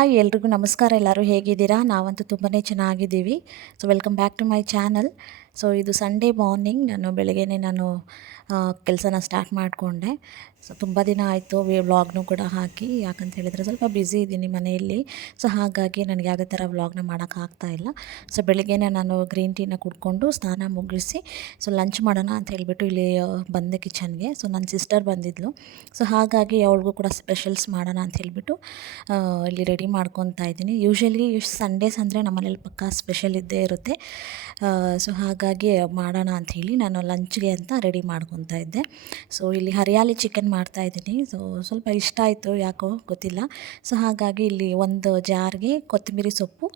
Hi ಎಲ್ರಿಗೂ ನಮಸ್ಕಾರ. ಎಲ್ಲರೂ ಹೇಗಿದ್ದೀರಾ? ನಾವಂತೂ ತುಂಬಾ ಚೆನ್ನಾಗಿದ್ದೀವಿ. So welcome back to my channel. So ಇದು ಸಂಡೇ ಮಾರ್ನಿಂಗ್. ಬೆಳಗ್ಗೆನೇ ಕೆಲಸನ ಸ್ಟಾರ್ಟ್ ಮಾಡಿಕೊಂಡೆ. ಸೊ ತುಂಬ ದಿನ ಆಯಿತು ವ್ಲಾಗ್ನೂ ಕೂಡ ಹಾಕಿ, ಯಾಕಂತ ಹೇಳಿದರೆ ಸ್ವಲ್ಪ ಬ್ಯುಸಿ ಇದ್ದೀನಿ ಮನೆಯಲ್ಲಿ. ಸೊ ಹಾಗಾಗಿ ನನಗೆ ಯಾವುದೇ ಥರ ವ್ಲಾಗ್ನ ಮಾಡೋಕ್ಕಾಗ್ತಾಯಿಲ್ಲ. ಸೊ ಬೆಳಗ್ಗೆನೇ ನಾನು ಗ್ರೀನ್ ಟೀನ ಕುಡ್ಕೊಂಡು ಸ್ನಾನ ಮುಗಿಸಿ ಸೊ ಲಂಚ್ ಮಾಡೋಣ ಅಂತ ಹೇಳಿಬಿಟ್ಟು ಇಲ್ಲಿ ಬಂದೆ ಕಿಚನ್ಗೆ. ಸೊ ನನ್ನ ಸಿಸ್ಟರ್ ಬಂದಿದ್ಲು. ಸೊ ಹಾಗಾಗಿ ಅವಳಿಗೂ ಕೂಡ ಸ್ಪೆಷಲ್ಸ್ ಮಾಡೋಣ ಅಂತ ಹೇಳಿಬಿಟ್ಟು ಇಲ್ಲಿ ರೆಡಿ ಮಾಡ್ಕೊತಾ ಇದ್ದೀನಿ. ಯೂಶ್ವಲಿ ಸಂಡೇಸ್ ಅಂದರೆ ನಮ್ಮ ಮನೇಲಿ ಪಕ್ಕಾ ಸ್ಪೆಷಲ್ ಇದ್ದೇ ಇರುತ್ತೆ. ಸೊ ಹಾಗಾಗಿ ಮಾಡೋಣ ಅಂಥೇಳಿ ನಾನು ಲಂಚ್ಗೆ ಅಂತ ರೆಡಿ ಮಾಡ್ಕೊತಾ ಇದ್ದೆ. ಸೊ ಇಲ್ಲಿ ಹರಿಯಾಲಿ ಚಿಕನ್ ಮಾಡ್ತಾಯಿದ್ದೀನಿ. ಸೊ ಸ್ವಲ್ಪ ಇಷ್ಟ ಆಯಿತು, ಯಾಕೋ ಗೊತ್ತಿಲ್ಲ. ಸೊ ಹಾಗಾಗಿ ಇಲ್ಲಿ ಒಂದು ಜಾರ್ಗೆ ಕೊತ್ತಂಬರಿ ಸೊಪ್ಪು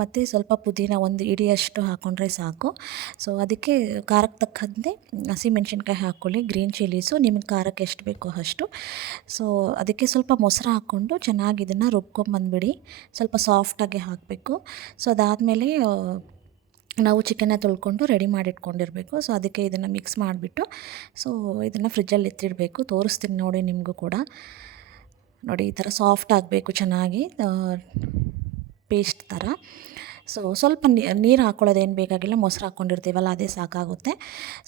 ಮತ್ತು ಸ್ವಲ್ಪ ಪುದೀನ ಒಂದು ಇಡಿಯಷ್ಟು ಹಾಕ್ಕೊಂಡ್ರೆ ಸಾಕು. ಸೊ ಅದಕ್ಕೆ ಖಾರಕ್ಕೆ ತಕ್ಕಂತೆ ಹಸಿಮೆಣ್ಸಿನ್ಕಾಯಿ ಹಾಕ್ಕೊಳ್ಳಿ, ಗ್ರೀನ್ ಚಿಲ್ಲೀಸು ನಿಮಗೆ ಖಾರಕ್ಕೆ ಎಷ್ಟು ಬೇಕೋ ಅಷ್ಟು. ಸೊ ಅದಕ್ಕೆ ಸ್ವಲ್ಪ ಮೊಸರು ಹಾಕ್ಕೊಂಡು ಚೆನ್ನಾಗಿ ಇದನ್ನು ರುಬ್ಕೊಂಬಂದ್ಬಿಡಿ. ಸ್ವಲ್ಪ ಸಾಫ್ಟಾಗಿ ಹಾಕಬೇಕು. ಸೊ ಅದಾದಮೇಲೆ ನಾವು ಚಿಕನ್ನ ತೊಳ್ಕೊಂಡು ರೆಡಿ ಮಾಡಿಟ್ಕೊಂಡಿರಬೇಕು. ಸೊ ಅದಕ್ಕೆ ಇದನ್ನು ಮಿಕ್ಸ್ ಮಾಡಿಬಿಟ್ಟು ಸೊ ಇದನ್ನು ಫ್ರಿಜ್ಜಲ್ಲಿ ಎತ್ತಿಡಬೇಕು. ತೋರಿಸ್ತೀನಿ ನೋಡಿ ನಿಮಗೂ ಕೂಡ. ನೋಡಿ ಈ ಥರ ಸಾಫ್ಟ್ ಆಗಬೇಕು, ಚೆನ್ನಾಗಿ ಪೇಸ್ಟ್ ಥರ. ಸೊ ಸ್ವಲ್ಪ ನೀರು ಹಾಕ್ಕೊಳ್ಳೋದೇನು ಬೇಕಾಗಿಲ್ಲ, ಮೊಸರು ಹಾಕ್ಕೊಂಡಿರ್ತೀವಲ್ಲ ಅದೇ ಸಾಕಾಗುತ್ತೆ.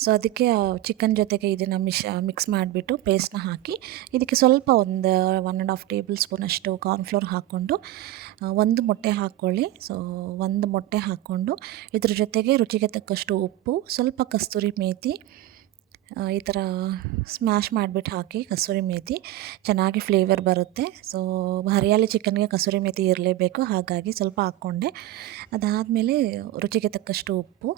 ಸೊ ಅದಕ್ಕೆ ಚಿಕನ್ ಜೊತೆಗೆ ಇದನ್ನು ಮಿಕ್ಸ್ ಮಾಡಿಬಿಟ್ಟು ಪೇಸ್ಟ್ನ ಹಾಕಿ ಇದಕ್ಕೆ ಸ್ವಲ್ಪ ಒಂದು 1.5 ಟೇಬಲ್ ಸ್ಪೂನಷ್ಟು ಕಾರ್ನ್ಫ್ಲೋರ್ ಹಾಕ್ಕೊಂಡು ಒಂದು ಮೊಟ್ಟೆ ಹಾಕ್ಕೊಳ್ಳಿ. ಸೊ ಒಂದು ಮೊಟ್ಟೆ ಹಾಕ್ಕೊಂಡು ಇದ್ರ ಜೊತೆಗೆ ರುಚಿಗೆ ತಕ್ಕಷ್ಟು ಉಪ್ಪು, ಸ್ವಲ್ಪ ಕಸ್ತೂರಿ ಮೇಥಿ ಈ ಥರ ಸ್ಮ್ಯಾಶ್ ಮಾಡಿಬಿಟ್ಟು ಹಾಕಿ, ಕಸೂರಿ ಮೇಥಿ ಚೆನ್ನಾಗಿ ಫ್ಲೇವರ್ ಬರುತ್ತೆ. ಸೊ ಹರಿಯಾಲಿ ಚಿಕನ್ಗೆ ಕಸೂರಿ ಮೇಥಿ ಇರಲೇಬೇಕು, ಹಾಗಾಗಿ ಸ್ವಲ್ಪ ಹಾಕ್ಕೊಂಡೆ. ಅದಾದಮೇಲೆ ರುಚಿಗೆ ತಕ್ಕಷ್ಟು ಉಪ್ಪು,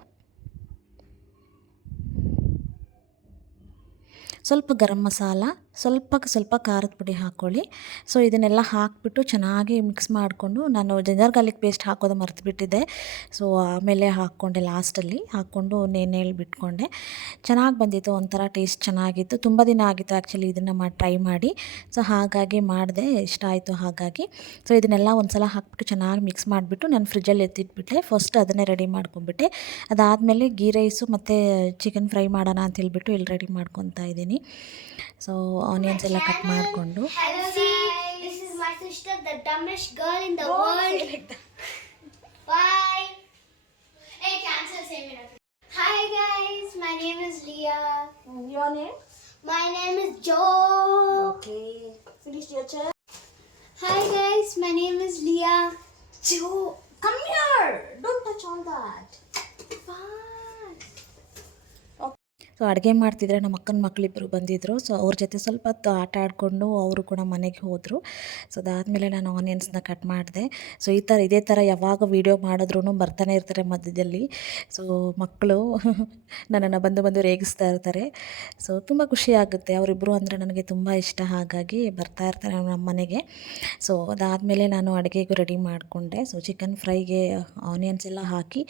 ಸ್ವಲ್ಪ ಗರಂ ಮಸಾಲ, ಸ್ವಲ್ಪ ಖಾರದ ಪುಡಿ ಹಾಕ್ಕೊಳ್ಳಿ. ಸೊ ಇದನ್ನೆಲ್ಲ ಹಾಕಿಬಿಟ್ಟು ಚೆನ್ನಾಗಿ ಮಿಕ್ಸ್ ಮಾಡಿಕೊಂಡು, ನಾನು ಜಿಂಜರ್ ಗಾರ್ಲಿಕ್ ಪೇಸ್ಟ್ ಹಾಕೋದು ಮರೆತುಬಿಟ್ಟಿದ್ದೆ. ಸೊ ಆಮೇಲೆ ಹಾಕ್ಕೊಂಡೆ, ಲಾಸ್ಟಲ್ಲಿ ಹಾಕ್ಕೊಂಡು ನೆನೆಯಲ್ಲಿ ಬಿಟ್ಕೊಂಡೆ. ಚೆನ್ನಾಗಿ ಬಂದಿತ್ತು, ಒಂಥರ ಟೇಸ್ಟ್ ಚೆನ್ನಾಗಿತ್ತು. ತುಂಬ ದಿನ ಆಗಿತ್ತು ಆ್ಯಕ್ಚುಲಿ ಇದನ್ನು ಟ್ರೈ ಮಾಡಿ. ಸೊ ಹಾಗಾಗಿ ಮಾಡಿದೆ, ಇಷ್ಟ ಆಯಿತು ಹಾಗಾಗಿ. ಸೊ ಇದನ್ನೆಲ್ಲ ಒಂದು ಸಲ ಹಾಕ್ಬಿಟ್ಟು ಚೆನ್ನಾಗಿ ಮಿಕ್ಸ್ ಮಾಡಿಬಿಟ್ಟು ನಾನು ಫ್ರಿಜ್ಜಲ್ಲಿ ಎತ್ತಿಟ್ಬಿಟ್ಟೆ. ಫಸ್ಟ್ ಅದನ್ನೇ ರೆಡಿ ಮಾಡ್ಕೊಂಡ್ಬಿಟ್ಟೆ. ಅದಾದಮೇಲೆ ಗೀ ರೈಸು ಮತ್ತು ಚಿಕನ್ ಫ್ರೈ ಮಾಡೋಣ ಅಂತ ಹೇಳ್ಬಿಟ್ಟು ಇಲ್ಲಿ ರೆಡಿ ಮಾಡ್ಕೊತಾ ಇದ್ದೀನಿ. ಸೊ ಆನಿಯನ್ಸ್ ಎಲ್ಲ ಕಟ್ ಮಾಡಿಕೊಂಡು, this is my sister, the dumbest girl in the world. Bye. Hey, cancel, say me nothing. Hi guys, my name is Leah. your name? My name is Joe. Okay, finish your chair. Hi guys, my name is Leah. Joe, come here, don't touch on that. Bye. So ಅಡುಗೆ ಮಾಡ್ತಿದ್ರೆ ನಮ್ಮ ಅಕ್ಕನ ಮಕ್ಕಳಿಬ್ಬರು ಬಂದಿದ್ದರು. So ಅವ್ರ ಜೊತೆ ಸ್ವಲ್ಪ ಹೊತ್ತು ಆಟ ಆಡಿಕೊಂಡು ಅವರು ಕೂಡ ಮನೆಗೆ ಹೋದರು. ಸೊ ಅದಾದಮೇಲೆ ನಾನು ಆನಿಯನ್ಸ್ನ ಕಟ್ ಮಾಡಿದೆ. ಸೊ ಇದೇ ಥರ ಯಾವಾಗ ವೀಡಿಯೋ ಮಾಡಿದ್ರೂ ಬರ್ತಾನೆ ಇರ್ತಾರೆ ಮಧ್ಯದಲ್ಲಿ. ಸೊ ಮಕ್ಕಳು ನನ್ನನ್ನು ಬಂದು ರೇಗಿಸ್ತಾ ಇರ್ತಾರೆ. ಸೊ ತುಂಬ ಖುಷಿಯಾಗುತ್ತೆ, ಅವರಿಬ್ಬರು ಅಂದರೆ ನನಗೆ ತುಂಬ ಇಷ್ಟ, ಹಾಗಾಗಿ ಬರ್ತಾ ಇರ್ತಾರೆ ನಮ್ಮ ಮನೆಗೆ. ಸೊ ಅದಾದಮೇಲೆ ನಾನು ಅಡುಗೆಗೂ ರೆಡಿ ಮಾಡಿಕೊಂಡೆ. ಸೊ ಚಿಕನ್ ಫ್ರೈಗೆ ಆನಿಯನ್ಸ್ ಎಲ್ಲ ಹಾಕಿ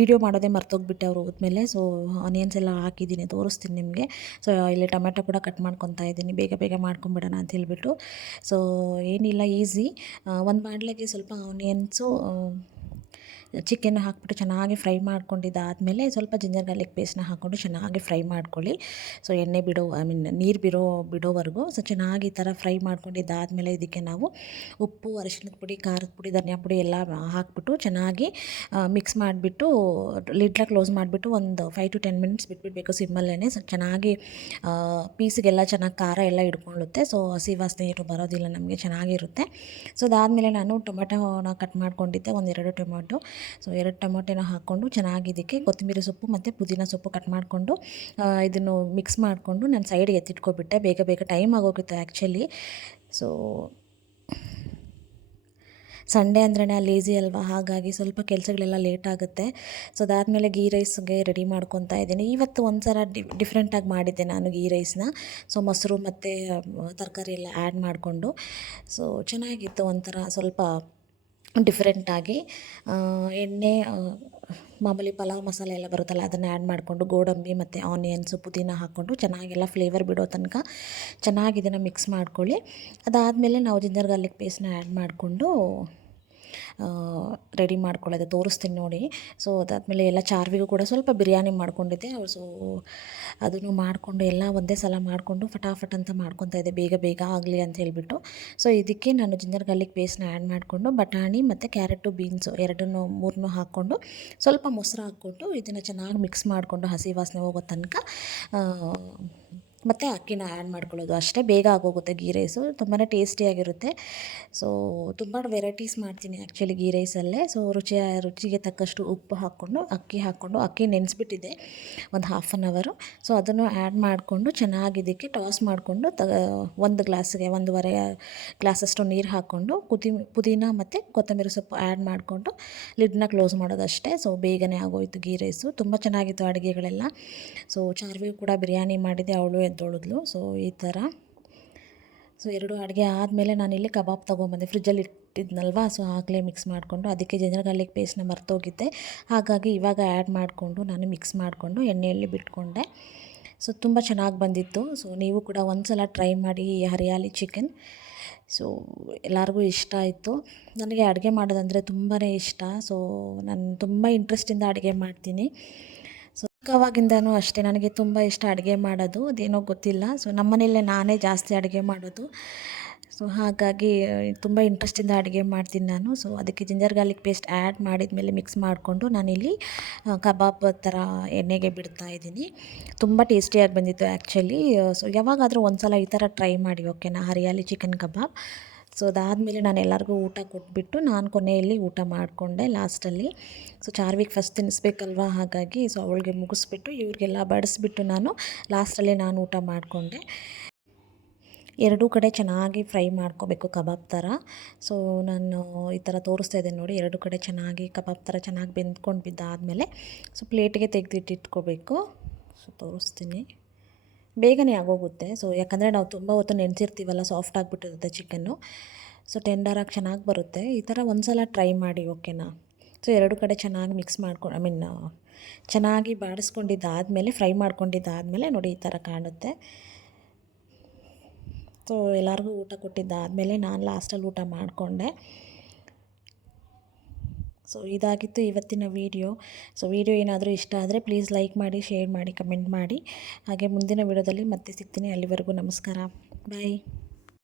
ವೀಡಿಯೋ ಮಾಡೋದೇ ಮರ್ತೋಗ್ಬಿಟ್ಟೆ ಅವರು ಹೋದ್ಮೇಲೆ. ಸೊ ಆನಿಯನ್ಸ್ ಎಲ್ಲ ಹಾಕಿದ್ದೀನಿ, ತೋರಿಸ್ತೀನಿ ನಿಮಗೆ. ಸೊ ಇಲ್ಲಿ ಟೊಮೆಟೊ ಕೂಡ ಕಟ್ ಮಾಡ್ಕೊತಾ ಇದ್ದೀನಿ, ಬೇಗ ಮಾಡ್ಕೊಂಬಿಡೋಣ ಅಂತ ಹೇಳಿಬಿಟ್ಟು. ಸೊ ಏನಿಲ್ಲ, ಈಸಿ. ಒಂದು ಬಾಣಲೆಗೆ ಸ್ವಲ್ಪ ಆನಿಯನ್ಸು ಚಿಕನ್ ಹಾಕ್ಬಿಟ್ಟು ಚೆನ್ನಾಗಿ ಫ್ರೈ ಮಾಡ್ಕೊಂಡಿದ್ದಾದಮೇಲೆ ಸ್ವಲ್ಪ ಜಿಂಜರ್ ಗಾರ್ಲಿಕ್ ಪೇಸ್ಟ್ನ ಹಾಕ್ಕೊಂಡು ಚೆನ್ನಾಗಿ ಫ್ರೈ ಮಾಡ್ಕೊಳ್ಳಿ. ಸೊ ಎಣ್ಣೆ ನೀರು ಬಿಡೋವರೆಗೂ. ಸೊ ಚೆನ್ನಾಗಿ ಈ ಥರ ಫ್ರೈ ಮಾಡ್ಕೊಂಡಿದ್ದಾದಮೇಲೆ ಇದಕ್ಕೆ ನಾವು ಉಪ್ಪು, ಅರಿಶಿಣದ ಪುಡಿ, ಖಾರದ ಪುಡಿ, ಧನಿಯಾ ಪುಡಿ ಎಲ್ಲ ಹಾಕ್ಬಿಟ್ಟು ಚೆನ್ನಾಗಿ ಮಿಕ್ಸ್ ಮಾಡಿಬಿಟ್ಟು ಲಿಡ್ನ ಕ್ಲೋಸ್ ಮಾಡಿಬಿಟ್ಟು ಒಂದು 5 to 10 ಮಿನಿಟ್ಸ್ ಬಿಟ್ಬಿಡಬೇಕು ಸಿಮ್ಮಲ್ಲೇ. ಸೊ ಚೆನ್ನಾಗಿ ಪೀಸಿಗೆಲ್ಲ ಚೆನ್ನಾಗಿ ಖಾರ ಎಲ್ಲ ಹಿಡ್ಕೊಳ್ಳುತ್ತೆ. ಸೊ ಹಸಿ ವಾಸನೆ ಏನು ಬರೋದಿಲ್ಲ, ನಮಗೆ ಚೆನ್ನಾಗಿರುತ್ತೆ. ಸೊ ಅದಾದಮೇಲೆ ನಾನು ಟೊಮೆಟೊನ ಕಟ್ ಮಾಡ್ಕೊಂಡಿದ್ದೆ, 1-2 ಟೊಮೆಟೊ. ಸೊ 2 ಟೊಮೊಟೊನ ಹಾಕ್ಕೊಂಡು ಚೆನ್ನಾಗಿ ಇದಕ್ಕೆ ಕೊತ್ತಂಬರಿ ಸೊಪ್ಪು ಮತ್ತು ಪುದೀನ ಸೊಪ್ಪು ಕಟ್ ಮಾಡಿಕೊಂಡು ಇದನ್ನು ಮಿಕ್ಸ್ ಮಾಡಿಕೊಂಡು ನಾನು ಸೈಡ್ಗೆ ಎತ್ತಿಟ್ಕೊಬಿಟ್ಟೆ. ಬೇಗ ಟೈಮ್ ಆಗೋಗುತ್ತೆ ಆ್ಯಕ್ಚುಲಿ. ಸೊ ಸಂಡೇ ಅಂದ್ರೇ ಲೇಸಿ ಅಲ್ವಾ, ಹಾಗಾಗಿ ಸ್ವಲ್ಪ ಕೆಲಸಗಳೆಲ್ಲ ಲೇಟ್ ಆಗುತ್ತೆ. ಸೊ ಅದಾದಮೇಲೆ ಗೀ ರೈಸ್ಗೆ ರೆಡಿ ಮಾಡ್ಕೊತಾ ಇದ್ದೀನಿ. ಇವತ್ತು ಒಂದು ಸಲ ಡಿಫ್ರೆಂಟಾಗಿ ಮಾಡಿದ್ದೆ ನಾನು ಗೀ ರೈಸ್ನ. ಸೊ ಮೊಸರು ಮತ್ತು ತರಕಾರಿ ಎಲ್ಲ ಆ್ಯಡ್ ಮಾಡಿಕೊಂಡು ಸೊ ಚೆನ್ನಾಗಿತ್ತು, ಒಂಥರ ಸ್ವಲ್ಪ ಡಿಫ್ರೆಂಟಾಗಿ. ಎಣ್ಣೆ ಮಾಮೂಲಿ ಪಲಾವ್ ಮಸಾಲೆ ಎಲ್ಲ ಬರುತ್ತಲ್ಲ, ಅದನ್ನು ಆ್ಯಡ್ ಮಾಡಿಕೊಂಡು ಗೋಡಂಬಿ ಮತ್ತು ಆನಿಯನ್ಸು, ಪುದೀನ ಹಾಕ್ಕೊಂಡು ಚೆನ್ನಾಗೆಲ್ಲ ಫ್ಲೇವರ್ ಬಿಡೋ ತನಕ ಚೆನ್ನಾಗಿ ಇದನ್ನು ಮಿಕ್ಸ್ ಮಾಡ್ಕೊಳ್ಳಿ. ಅದಾದಮೇಲೆ ನಾವು ಜಿಂಜರ್ ಗಾರ್ಲಿಕ್ ಪೇಸ್ಟ್ನ ಆ್ಯಡ್ ಮಾಡಿಕೊಂಡು ರೆಡಿ ಮಾಡ್ಕೊಳ್ಳೋದು ತೋರಿಸ್ತೀನಿ ನೋಡಿ. ಸೊ ಅದಾದಮೇಲೆ ಎಲ್ಲ ಚಾರ್ವಿಗೂ ಕೂಡ ಸ್ವಲ್ಪ ಬಿರಿಯಾನಿ ಮಾಡ್ಕೊಂಡಿದ್ದೆ. ಸೊ ಅದನ್ನು ಮಾಡಿಕೊಂಡು ಎಲ್ಲ ಒಂದೇ ಸಲ ಮಾಡಿಕೊಂಡು ಫಟಾಫಟ್ ಅಂತ ಮಾಡ್ಕೊತಾ ಇದ್ದೆ, ಬೇಗ ಬೇಗ ಆಗಲಿ ಅಂತ ಹೇಳಿಬಿಟ್ಟು. ಸೊ ಇದಕ್ಕೆ ನಾನು ಜಿಂಜರ್ ಗಾರ್ಲಿಕ್ ಪೇಸ್ಟ್ನ ಆ್ಯಡ್ ಮಾಡಿಕೊಂಡು ಬಟಾಣಿ ಮತ್ತು ಕ್ಯಾರೆಟು ಬೀನ್ಸು ಎರಡನ್ನೂ ಮೂರನ್ನೂ ಹಾಕ್ಕೊಂಡು ಸ್ವಲ್ಪ ಮೊಸರು ಹಾಕ್ಕೊಂಡು ಇದನ್ನು ಚೆನ್ನಾಗಿ ಮಿಕ್ಸ್ ಮಾಡಿಕೊಂಡು ಹಸಿ ವಾಸನೆ ಹೋಗೋ ತನಕ ಮತ್ತು ಅಕ್ಕಿನ ಆ್ಯಡ್ ಮಾಡ್ಕೊಳ್ಳೋದು ಅಷ್ಟೇ. ಬೇಗ ಆಗೋಗುತ್ತೆ ಗೀ ರೈಸು, ತುಂಬಾ ಟೇಸ್ಟಿಯಾಗಿರುತ್ತೆ. ಸೊ ತುಂಬ ವೆರೈಟೀಸ್ ಮಾಡ್ತೀನಿ ಆ್ಯಕ್ಚುಲಿ ಗೀ ರೈಸಲ್ಲೇ. ಸೊ ರುಚಿಗೆ ತಕ್ಕಷ್ಟು ಉಪ್ಪು ಹಾಕ್ಕೊಂಡು ಅಕ್ಕಿ ನೆನೆಸ್ಬಿಟ್ಟಿದ್ದೆ ಒಂದು ಹಾಫ್ ಆನ್ ಅವರು. ಸೊ ಅದನ್ನು ಆ್ಯಡ್ ಮಾಡಿಕೊಂಡು ಚೆನ್ನಾಗಿ ಇದಕ್ಕೆ ಟಾಸ್ ಮಾಡಿಕೊಂಡು ಒಂದು ಗ್ಲಾಸ್ಗೆ 1.5 ಗ್ಲಾಸಷ್ಟು ನೀರು ಹಾಕ್ಕೊಂಡು ಪುದೀನ ಮತ್ತು ಕೊತ್ತಂಬರಿ ಸೊಪ್ಪು ಆ್ಯಡ್ ಮಾಡಿಕೊಂಡು ಲಿಡ್ನ ಕ್ಲೋಸ್ ಮಾಡೋದಷ್ಟೇ. ಸೊ ಬೇಗನೆ ಆಗೋಯಿತು ಗೀ ರೈಸು. ತುಂಬ ಚೆನ್ನಾಗಿತ್ತು ಅಡುಗೆಗಳೆಲ್ಲ. ಸೊ ಚಾರ್ವಿಗೂ ಕೂಡ ಬಿರಿಯಾನಿ ಮಾಡಿದೆ, ಅವಳು ಎದ್ದೊಳಿದ್ಲು. ಸೊ ಈ ಥರ. ಸೊ 2 ಅಡುಗೆ ಆದಮೇಲೆ ನಾನಿಲ್ಲಿ ಕಬಾಬ್ ತೊಗೊಂಬಂದೆ, ಫ್ರಿಜ್ಜಲ್ಲಿ ಇಟ್ಟಿದ್ನಲ್ವ. ಸೊ ಆಗಲೇ ಮಿಕ್ಸ್ ಮಾಡಿಕೊಂಡು ಅದಕ್ಕೆ ಜಿಂಜರ್ ಗಾರ್ಲಿಕ್ ಪೇಸ್ಟ್ನ ಮರ್ತೋಗಿದ್ದೆ, ಹಾಗಾಗಿ ಇವಾಗ ಆ್ಯಡ್ ಮಾಡಿಕೊಂಡು ನಾನು ಮಿಕ್ಸ್ ಮಾಡಿಕೊಂಡು ಎಣ್ಣೆಯಲ್ಲಿ ಬಿಟ್ಕೊಂಡೆ. ಸೊ ತುಂಬ ಚೆನ್ನಾಗಿ ಬಂದಿತ್ತು. ಸೊ ನೀವು ಕೂಡ ಒಂದು ಸಲ ಟ್ರೈ ಮಾಡಿ ಈ ಹರಿಯಾಲಿ ಚಿಕನ್. ಸೊ ಎಲ್ಲರಿಗೂ ಇಷ್ಟ ಆಯಿತು. ನನಗೆ ಅಡುಗೆ ಮಾಡೋದಂದರೆ ತುಂಬಾ ಇಷ್ಟ. ಸೊ ನಾನು ತುಂಬ ಇಂಟ್ರೆಸ್ಟಿಂದ ಅಡುಗೆ ಮಾಡ್ತೀನಿ. ಸೊ ಚಿಕ್ಕವಾಗಿಂದನೂ ಅಷ್ಟೇ ನನಗೆ ತುಂಬ ಇಷ್ಟ ಅಡುಗೆ ಮಾಡೋದು, ಅದೇನೋ ಗೊತ್ತಿಲ್ಲ. ಸೊ ನಮ್ಮನೇಲೇ ನಾನೇ ಜಾಸ್ತಿ ಅಡುಗೆ ಮಾಡೋದು. ಸೊ ಹಾಗಾಗಿ ತುಂಬ ಇಂಟ್ರೆಸ್ಟಿಂದ ಅಡುಗೆ ಮಾಡ್ತೀನಿ ನಾನು. ಸೊ ಅದಕ್ಕೆ ಜಿಂಜರ್ ಗಾರ್ಲಿಕ್ ಪೇಸ್ಟ್ ಆ್ಯಡ್ ಮಾಡಿದ್ಮೇಲೆ ಮಿಕ್ಸ್ ಮಾಡಿಕೊಂಡು ನಾನಿಲ್ಲಿ ಕಬಾಬ್ ಥರ ಎಣ್ಣೆಗೆ ಬಿಡ್ತಾಯಿದ್ದೀನಿ. ತುಂಬ ಟೇಸ್ಟಿಯಾಗಿ ಬಂದಿತ್ತು ಆ್ಯಕ್ಚುಲಿ. ಸೊ ಯಾವಾಗಾದರೂ ಒಂದು ಸಲ ಈ ಥರ ಟ್ರೈ ಮಾಡಿ, ಓಕೆನಾ, ಹರಿಯಾಲಿ ಚಿಕನ್ ಕಬಾಬ್. ಸೊ ಅದಾದಮೇಲೆ ನಾನು ಎಲ್ಲರಿಗೂ ಊಟ ಕೊಟ್ಬಿಟ್ಟು ನಾನು ಕೊನೆಯಲ್ಲಿ ಊಟ ಮಾಡಿಕೊಂಡೆ ಲಾಸ್ಟಲ್ಲಿ. ಸೊ ಚಾರ್ವಿಗೆ ಫಸ್ಟ್ ತಿನ್ನಿಸ್ಬೇಕಲ್ವ, ಹಾಗಾಗಿ ಸೊ ಅವಳಿಗೆ ಮುಗಿಸ್ಬಿಟ್ಟು ಇವ್ರಿಗೆಲ್ಲ ಬಡಿಸ್ಬಿಟ್ಟು ಲಾಸ್ಟಲ್ಲಿ ನಾನು ಊಟ ಮಾಡಿಕೊಂಡೆ. ಎರಡೂ ಕಡೆ ಚೆನ್ನಾಗಿ ಫ್ರೈ ಮಾಡ್ಕೋಬೇಕು ಕಬಾಬ್ ಥರ. ಸೊ ನಾನು ಈ ಥರ ತೋರಿಸ್ತಾ ಇದ್ದೇನೆ ನೋಡಿ, ಎರಡೂ ಕಡೆ ಚೆನ್ನಾಗಿ ಕಬಾಬ್ ಥರ ಚೆನ್ನಾಗಿ ಬೆಂದ್ಕೊಂಡು ಬಿದ್ದಾದಮೇಲೆ ಸೊ ಪ್ಲೇಟಿಗೆ ತೆಗೆದಿಟ್ಟಿಟ್ಕೋಬೇಕು. ಸೊ ತೋರಿಸ್ತೀನಿ, ಬೇಗನೆ ಆಗೋಗುತ್ತೆ. ಸೊ ಯಾಕಂದರೆ ನಾವು ತುಂಬ ಹೊತ್ತು ನೆನೆಸಿರ್ತೀವಲ್ಲ, ಸಾಫ್ಟ್ ಆಗಿಬಿಟ್ಟಿರುತ್ತೆ ಚಿಕನ್ನು. ಸೊ ಟೆಂಡರಾಗಿ ಚೆನ್ನಾಗಿ ಬರುತ್ತೆ. ಈ ಥರ ಒಂದು ಸಲ ಟ್ರೈ ಮಾಡಿ, ಓಕೆನಾ. ಸೊ ಎರಡು ಕಡೆ ಚೆನ್ನಾಗಿ ಮಿಕ್ಸ್ ಮಾಡ್ಕೊಂಡು ಚೆನ್ನಾಗಿ ಬಾಡಿಸ್ಕೊಂಡಿದ್ದಾದಮೇಲೆ, ಫ್ರೈ ಮಾಡ್ಕೊಂಡಿದ್ದಾದಮೇಲೆ ನೋಡಿ ಈ ಥರ ಕಾಣುತ್ತೆ. ಸೊ ಎಲ್ಲರಿಗೂ ಊಟ ಕೊಟ್ಟಿದ್ದಾದಮೇಲೆ ನಾನು ಲಾಸ್ಟಲ್ಲಿ ಊಟ ಮಾಡಿಕೊಂಡೆ. ಸೊ ಇದಾಗಿತ್ತು ಇವತ್ತಿನ ವೀಡಿಯೋ. ಸೊ ವೀಡಿಯೋ ಏನಾದರೂ ಇಷ್ಟ ಆದರೆ ಪ್ಲೀಸ್ ಲೈಕ್ ಮಾಡಿ, ಶೇರ್ ಮಾಡಿ, ಕಮೆಂಟ್ ಮಾಡಿ. ಹಾಗೆ ಮುಂದಿನ ವೀಡಿಯೋದಲ್ಲಿ ಮತ್ತೆ ಸಿಗ್ತೀನಿ. ಅಲ್ಲಿವರೆಗೂ ನಮಸ್ಕಾರ, ಬಾಯ್.